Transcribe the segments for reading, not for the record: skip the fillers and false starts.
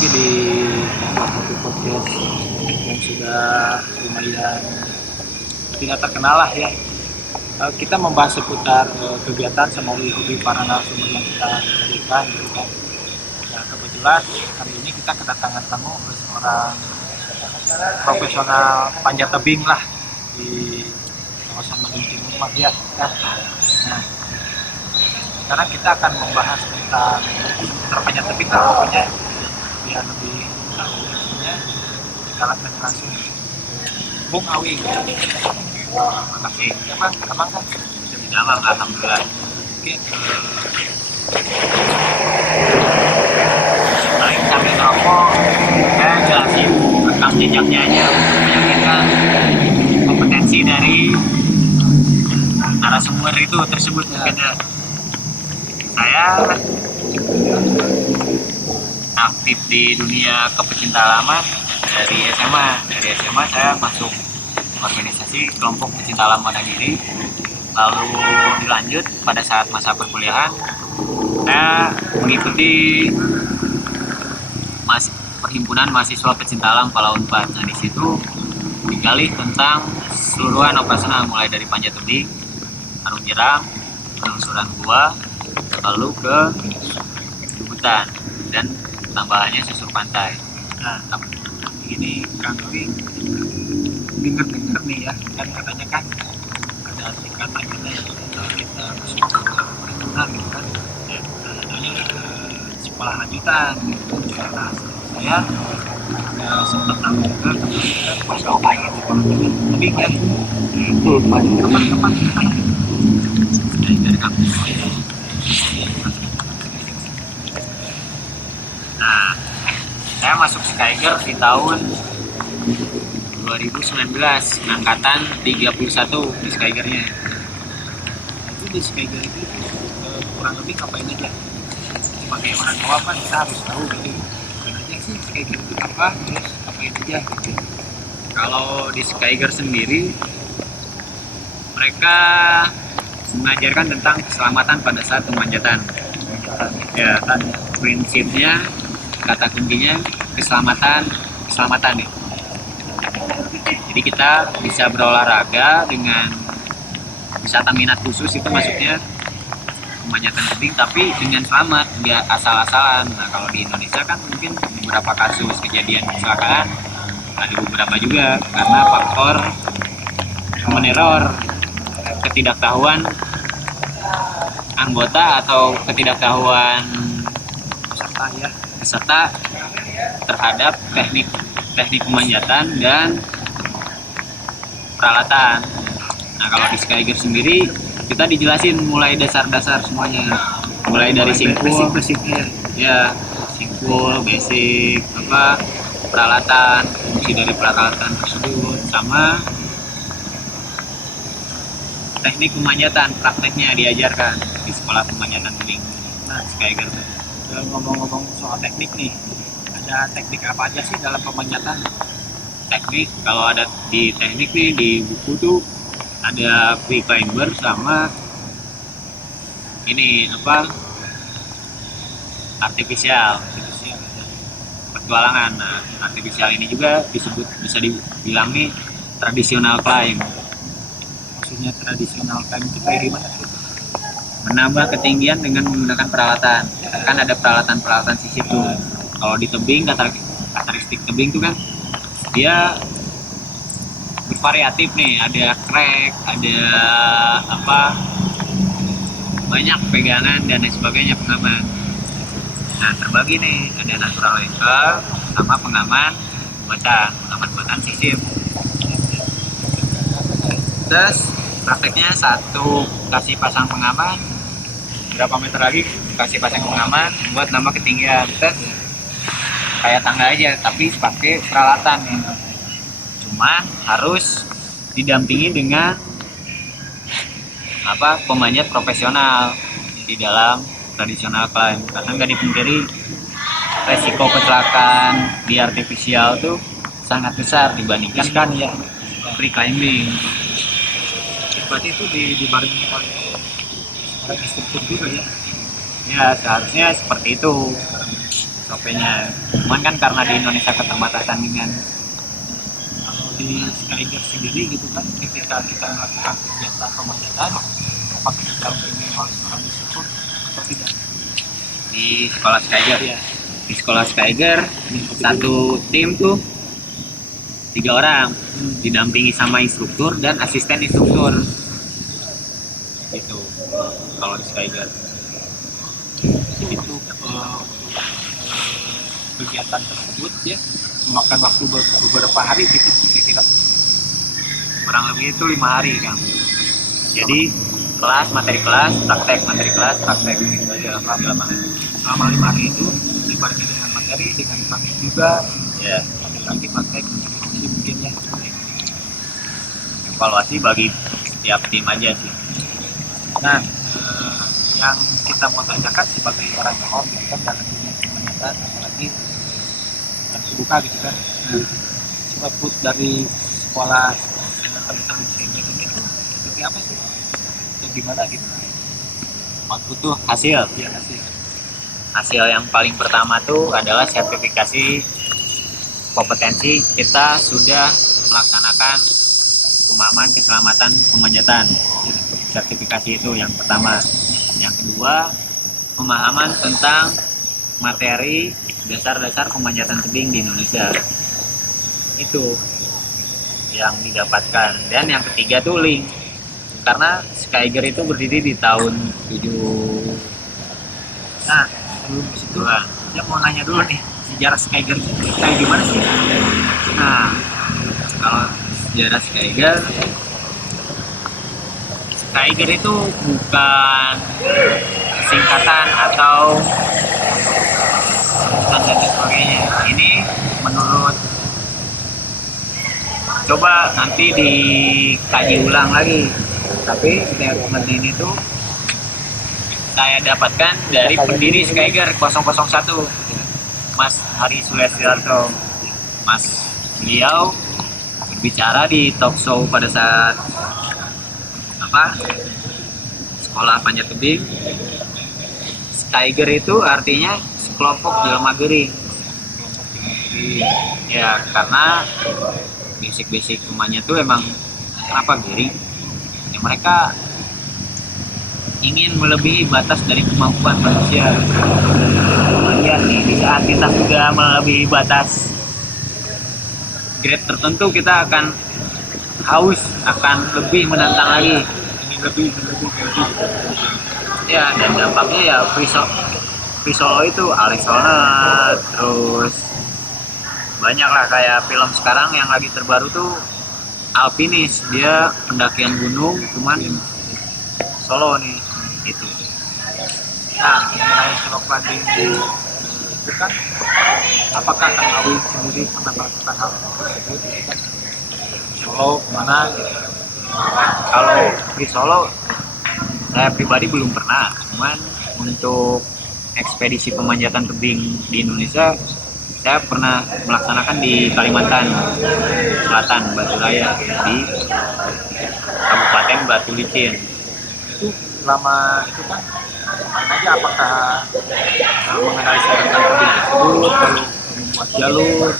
lagi di salah satu podcast yang sudah lumayan tidak terkenal lah ya. Kita membahas seputar kegiatan sama hobi para narasumber yang kita hadirkan gitu kan. Nah, kebetulan hari ini kita kedatangan tamu seorang profesional panjat tebing lah di kawasan Bandung Timur Mas ya. Nah, sekarang kita akan membahas tentang panjat tebing lah pokoknya biar lebih tahu ya. Kita langsung Bung Awing. Terima kasih. Abang kan? Abang, alhamdulillah. Oke. Paling sambil ngerokok, saya jelasin rekam jejaknya aja. Meyakinkan kompetensi dari narasumber itu tersebut mungkin ya. Saya aktif di dunia kepecinta alam dari SMA. Dari SMA saya masuk organisasi kelompok pecinta alam Madagiri. Lalu dilanjut pada saat masa perkuliahan saya mengikuti perhimpunan mahasiswa pecinta alam Pala Unpad. Nah, di situ digali tentang seluruhan operasional mulai dari panjat tebing, arung jeram, penelusuran gua, lalu ke hutan dan tambahannya susur pantai. Nah, ini Kang Awing dengar nih ya, kan katanya kan ada tingkatan kita masuk ke perhimpunan gitu kan ya, adanya sekolah lanjutan gitu. Karena saya sempat tahu juga kita masuk ke tebing ya itu kapan dari kampus. Nah, saya masuk Skyger di tahun 2019, angkatan 31 di Skygernya. Itu di Skyger itu kurang lebih ngapain aja? Sebagai orang awam kan kita harus tahu gitu. Ngapain aja sih Skyger itu apa? Terus ngapain aja gitu. Kalau di Skyger sendiri, mereka mengajarkan tentang keselamatan pada saat pemanjatan. Ya, prinsipnya, kata kuncinya keselamatan nih. Jadi kita bisa berolahraga dengan wisata minat khusus, itu maksudnya pemanjatan tebing, tapi dengan selamat, nggak asal-asalan. Nah, kalau di Indonesia kan mungkin beberapa kasus kejadian kecelakaan ada beberapa juga karena faktor meneror, ketidaktahuan anggota atau ketidaktahuan peserta terhadap teknik pemanjatan dan peralatan. Nah, kalau di Skyger sendiri kita dijelasin mulai dasar-dasar semuanya, mulai dari simpul, ya simpul, basic, peralatan, fungsi dari peralatan tersebut, sama teknik pemanjatan, prakteknya diajarkan di sekolah pemanjatan tebing. Nah, Skyger tuh ngomong-ngomong soal teknik nih, ada teknik apa aja sih dalam pemanjatan? Teknik, kalau ada di teknik nih di buku tuh ada free climber sama ini artificial petualangan. Nah, artificial ini juga bisa dibilang nih tradisional climb. Maksudnya tradisional climb itu kayak gimana sih? Menambah ketinggian dengan menggunakan peralatan. Kan ada peralatan sisip tuh. Kalau di tebing, karakteristik tebing tuh kan dia bervariatif nih, ada crack, ada banyak pegangan dan lain sebagainya pengaman. Nah, terbagi nih, ada natural angle sama pengaman buatan sisip. Terus prakteknya satu kasih pasang pengaman, berapa meter lagi kasih pasang pengaman buat nambah ketinggian. Terus kayak tangga aja tapi pakai peralatan nih. Cuman harus didampingi dengan pemanjat profesional di dalam tradisional climb, karena nggak dipungkiri resiko kecelakaan di artificial tuh sangat besar dibandingkan kan ya free climbing. Berarti itu dibarengi oleh seorang instruktur juga ya? Ya, seharusnya seperti itu. SOP-nya. Cuman kan karena di Indonesia keterbatasan dengan Kalau di Skyger sendiri gitu kan, ketika kita melakukan kegiatan pemanjatan, apakah didampingi oleh seorang instruktur atau tidak? di sekolah Skyger. Iya. Di sekolah Skyger satu tim tuh 3 orang didampingi sama instruktur dan asisten instruktur. Gitu. Kalau di Skyger. Itu kegiatan tersebut ya memakan waktu beberapa hari gitu kira-kira. Kurang lebih itu 5 hari kan. Jadi kelas, materi kelas, materi kelas, praktek gitu aja di lapangan. Selama 5 hari itu dibarengi dengan materi, dengan praktik juga, Ya, ada lagi praktek evaluasi mungkin ya. evaluasi bagi setiap tim aja sih. Nah, yang kita mau tanyakan sebagai orang awam gitu kan dalam dunia pemanjatan, apalagi yang terbuka gitu kan. Output dari sekolah teman-teman senior ini tuh seperti apa sih? Dan gimana gitu? Output tuh hasil. Ya hasil. Hasil yang paling pertama tuh adalah sertifikasi kompetensi kita sudah melaksanakan pemahaman keselamatan pemanjatan. Sertifikasi itu yang pertama. Yang kedua, pemahaman tentang materi dasar-dasar pemanjatan tebing di Indonesia. Itu yang didapatkan. Dan yang ketiga tuh link. Karena Skyger itu berdiri di tahun 7. Nah, sebelum ke situ, saya mau nanya dulu nih, sejarah Skyger itu kayak gimana sih? Nah, kalau sejarah Skyger itu bukan singkatan atau sebutan dan sebagainya. Ini menurut, coba nanti dikaji ulang lagi. Tapi statement ini tuh saya dapatkan dari pendiri Skyger 001, Mas Hari Sulestiarto. Mas beliau berbicara di talk show pada saat sekolah panjat tebing. Skyger itu artinya sekelompok jelma gering. Ya, karena basic rumahnya tuh emang kenapa gering? Ya mereka ingin melebihi batas dari kemampuan manusia. Kemudian nih, di saat kita sudah melebihi batas grade tertentu, kita akan haus, akan lebih menantang lagi. Ingin lebih. Ya, dan dampaknya ya free solo itu Alex Honnold, terus banyak lah kayak film sekarang yang lagi terbaru tuh alpinis, dia pendakian gunung cuman solo nih itu. Nah, mengenai solo climbing itu kan, apakah Kang Awi sendiri pernah melakukan hal tersebut gitu kan? Solo kemana gitu? Kalau free solo saya pribadi belum pernah, cuman untuk ekspedisi pemanjatan tebing di Indonesia saya pernah melaksanakan di Kalimantan Selatan, Batu Raya, di Kabupaten Batu Licin. Itu selama itu kan aja apakah menganalisa tentang tebing tersebut, lalu membuat jalur,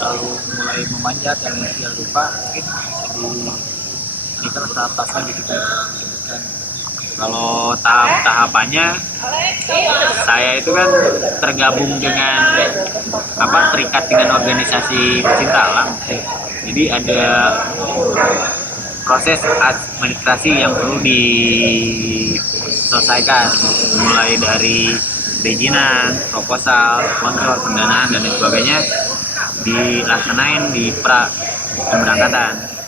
lalu mulai memanjat dan lain lupa, mungkin bisa ini kan tahap-tahapnya gitu kan. Kalau tahap-tahapannya, saya itu kan tergabung dengan terikat dengan organisasi pecinta alam. Jadi ada proses administrasi yang perlu diselesaikan, mulai dari perizinan, proposal, sponsor, pendanaan dan lain sebagainya dilaksanain di pemberangkatan.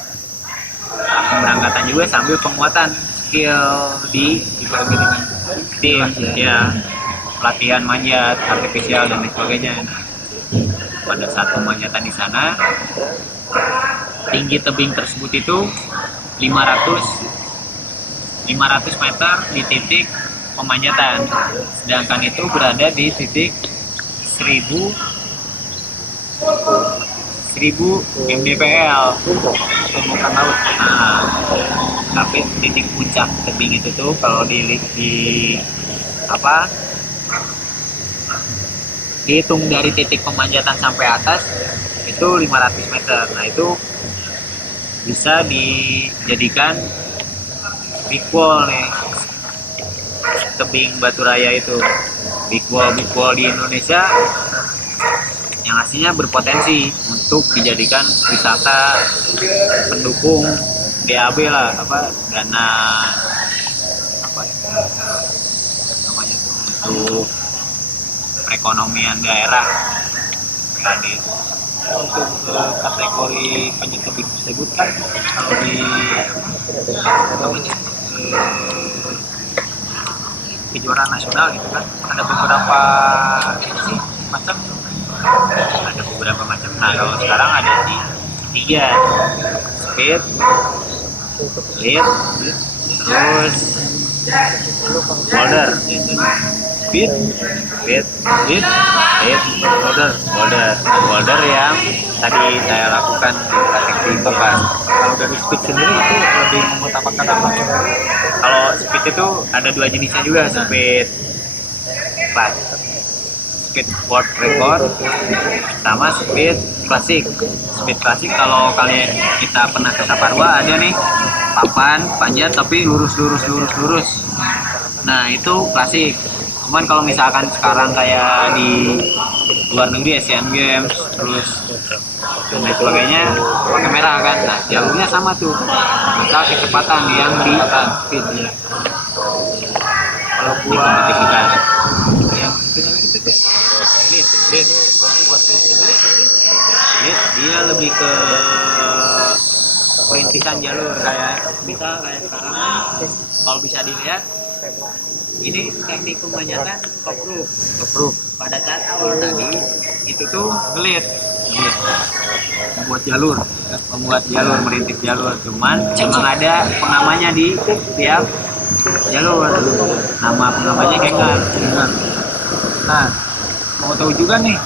Pemberangkatan juga sambil penguatan skill dibagi dengan tim, ya, pelatihan manjat artifisial dan lain sebagainya. Nah, pada saat pemanjatan di sana, tinggi tebing tersebut itu 500 meter di titik pemanjatan, sedangkan itu berada di titik 1000 mdpl permukaan laut. Nah, tapi titik puncak tebing itu tuh kalau dihitung dari titik pemanjatan sampai atas itu 500 meter. Nah itu bisa dijadikan big wall nih, tebing batu raya itu. Big wall di Indonesia yang aslinya berpotensi untuk dijadikan wisata pendukung DAB lah, apa dana apa ya namanya tuh, untuk perekonomian daerah PAD. Untuk kategori panjat tebing tersebut kan kalau di namanya kejuaraan nasional gitu kan ada beberapa ini sih macam. Ada beberapa macam. Nah kalau sekarang ada di 3, speed, lead, terus boulder gitu. Speed, lead, boulder yang tadi saya lakukan di kategori papan. Kalau dari speed sendiri itu lebih mengutamakan apa? Kalau speed itu ada 2 jenisnya juga, speed class, speed world record sama speed klasik. Speed klasik kalau kalian kita pernah ke Saparua ada nih papan panjat tapi lurus. Nah itu klasik. Cuman kalau misalkan sekarang kayak di luar negeri Asian Games terus dan lain sebagainya pakai merah kan. Nah jalurnya sama tuh, asal kecepatan yang di speed ya. Kalau Dikompetisikan. yang itunya lagi tuh lead buat lead sendiri Dia lebih ke perintisan jalur kayak sekarang kalau bisa dilihat ini teknik pemanjatan top roof. Pada saat awal tadi itu tuh ngelit membuat jalur merintis jalur, cuman emang ada pengamannya di tiap jalur, nama pengamannya hanger. nah mau tahu juga nih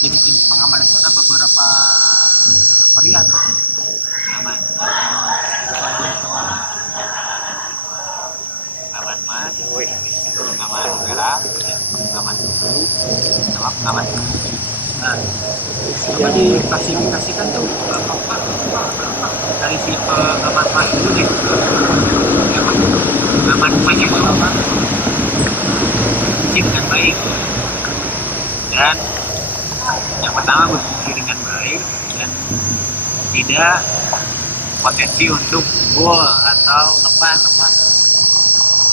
jenis pengaman itu ada beberapa varian Aman mas, pengaman merah, pengaman biru, sama pengaman putih. nah coba diklasifikasikan tuh dari si pengaman mas dulu nih Pengaman emas itu fungsi dengan baik, dan yang pertama berfungsi dengan baik dan tidak potensi untuk gol atau lepas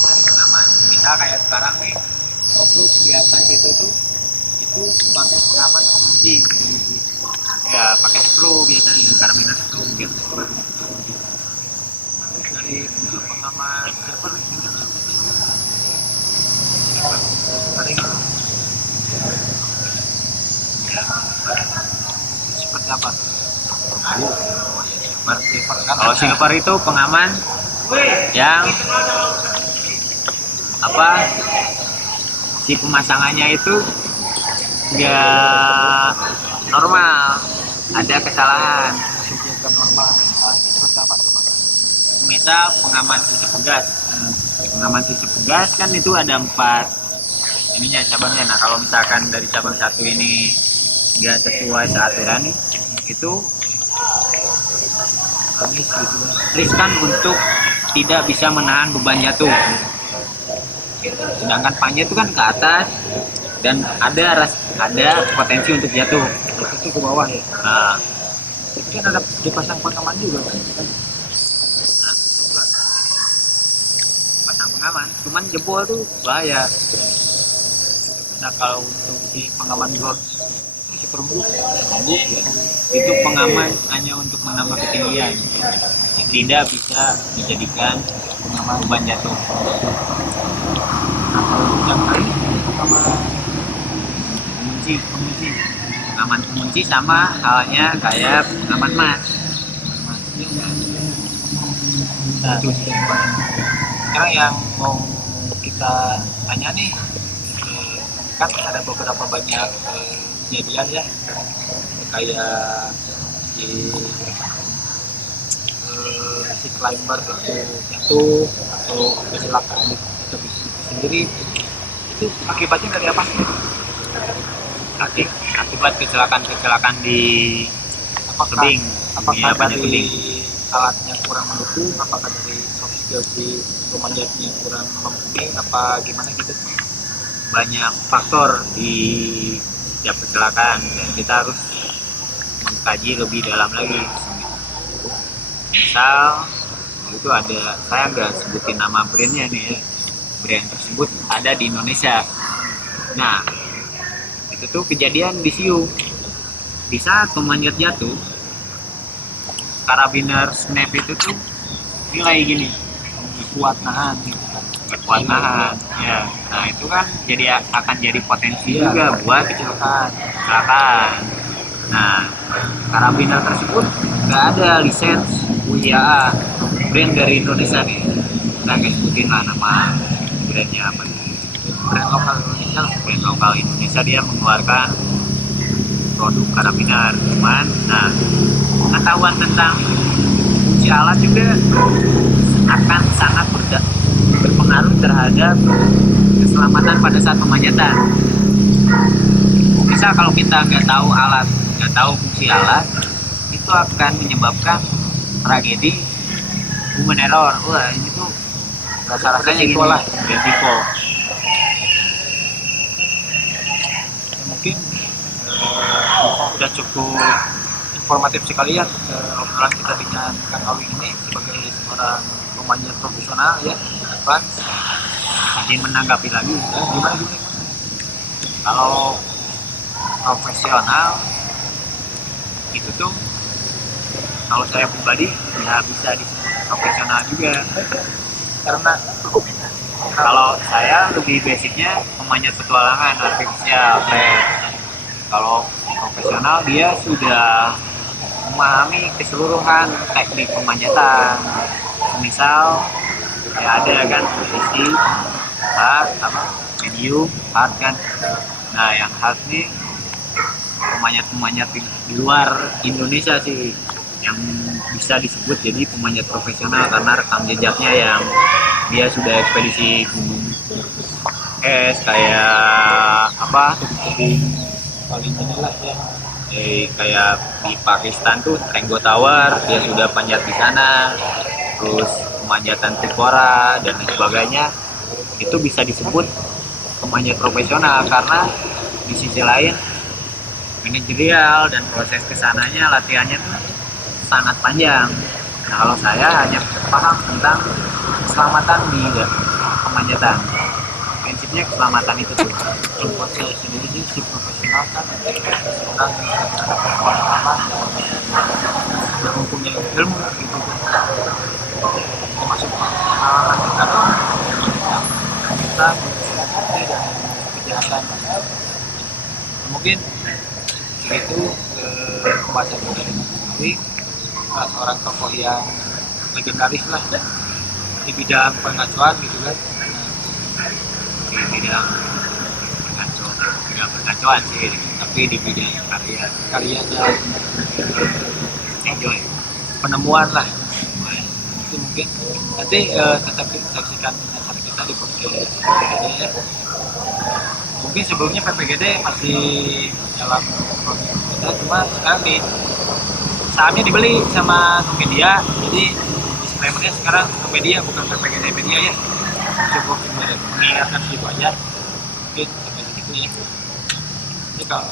dari pengaman. Misal kayak sekarang nih topluk di atas itu pakai pengaman pengunci ya, pakai screw biasanya, karabiner screw gitu. dari pengaman siapa lagi dari seperti apa Kalau silver itu pengaman yang apa, si pemasangannya itu nggak normal, ada kesalahan. kegiatan normal seperti apa coba Misal pengaman sisi pegas. Pengaman sisi pegas kan itu ada 4 ininya cabangnya. Nah kalau misalkan dari cabang 1 ini nggak sesuai seaturan nih, itu riskan untuk tidak bisa menahan beban jatuh. Sedangkan panjat itu kan ke atas dan ada potensi untuk jatuh. itu ke bawah ya Nah, itu kan ada dipasang pengaman juga kan pasang pengaman, cuman jebol tuh bahaya. nah kalau untuk si pengaman bronze itu si perembuk Ya. Itu pengaman hanya untuk menambah ketinggian, tidak bisa dijadikan pengaman beban jatuh. yang lain pengaman Pengunci, pengaman pengunci sama halnya kayak pengaman mas. nah sekarang yang mau kita tanya nih kan ada beberapa banyak kejadian ya kayak si climber itu jatuh atau kecelakaan di tebing itu sendiri itu akibatnya dari apa sih? akibat kecelakaan di Apakah tebing, apakah dunia panjat dari tebing. alatnya kurang mendukung, apakah dari soft skill si pemanjatnya kurang mumpuni, apa gimana gitu? Banyak faktor di setiap kecelakaan dan kita harus mengkaji lebih dalam lagi. Misal itu ada, saya nggak sebutin nama brandnya nih ya, brand tersebut ada di Indonesia. Nah itu tuh kejadian di Siu, di saat pemanjat jatuh karabiner snap itu tuh nilai gini, Kuat nahan gitu kan? nggak kuat nahan ya. Nah itu kan jadi akan jadi potensi juga buat Kecelakaan. kecelakaan. Nah karabiner tersebut nggak ada lisensi UIA, brand dari Indonesia nih, kita nggak sebutin lah nama brandnya apa nih. Brand lokal Indonesia. Brand lokal Indonesia, dia mengeluarkan produk karabiner. Cuman nah pengetahuan tentang fungsi alat juga akan sangat berpengaruh terhadap keselamatan pada saat pemanjatan. Misal kalau kita nggak tahu alat, nggak tahu fungsi alat, itu akan menyebabkan tragedi human error. Wah ini tuh rasa-rasanya Resiko gini, lah. resiko. Ya, mungkin udah cukup informatif sekali ya obrolan kita dengan Kang Awi ini sebagai seorang pemanjat profesional ya, advance. Izin menanggapi lagi, Ya, gimana gimana? kalau profesional itu tuh kalau saya pribadi ya bisa disebut profesional juga. Karena Kalau saya lebih basicnya pemanjat petualangan artificial red. Kalau profesional dia sudah memahami keseluruhan teknik pemanjatan. Misal ya ada kan posisi hard, medium, hard kan. Nah yang hard nih pemanjat-pemanjat di luar Indonesia sih yang bisa disebut jadi pemanjat profesional karena rekam jejaknya yang dia sudah ekspedisi gunung es kayak apa paling inilah ya, kayak di Pakistan tuh Tenggo Tower dia sudah panjat di sana, terus pemanjatan Tripura dan lain sebagainya, itu bisa disebut pemanjat profesional karena di sisi lain manajerial dan proses kesananya latihannya tuh sangat panjang. Nah kalau saya hanya paham tentang keselamatan di pemanjatan, prinsipnya keselamatan itu tuh. kalau buat saya sendiri sih si profesional kan seorang yang ada pengalaman yang mempunyai ilmu gitu kan, termasuk pengalaman kita tuh kita menghadapi dan kejahatan. Mungkin segitu pembahasan kita dengan Awi, seorang tokoh yang legendaris lah di bidang pengacuan gitu kan. Di bidang pergacuan sih, tapi di bidang karya Karyanya enjoy. penemuan lah itu mungkin nanti tetap saksikan acara kita di podcast PPGD ya. Mungkin sebelumnya PPGD masih dalam proses kita, cuma sekarang sahamnya dibeli sama Tokopedia, jadi disclaimernya sekarang Tokopedia bukan PPGD Media ya. Cukup mengingatkan segitu aja, mungkin sampai segitu ya. Jadi kalau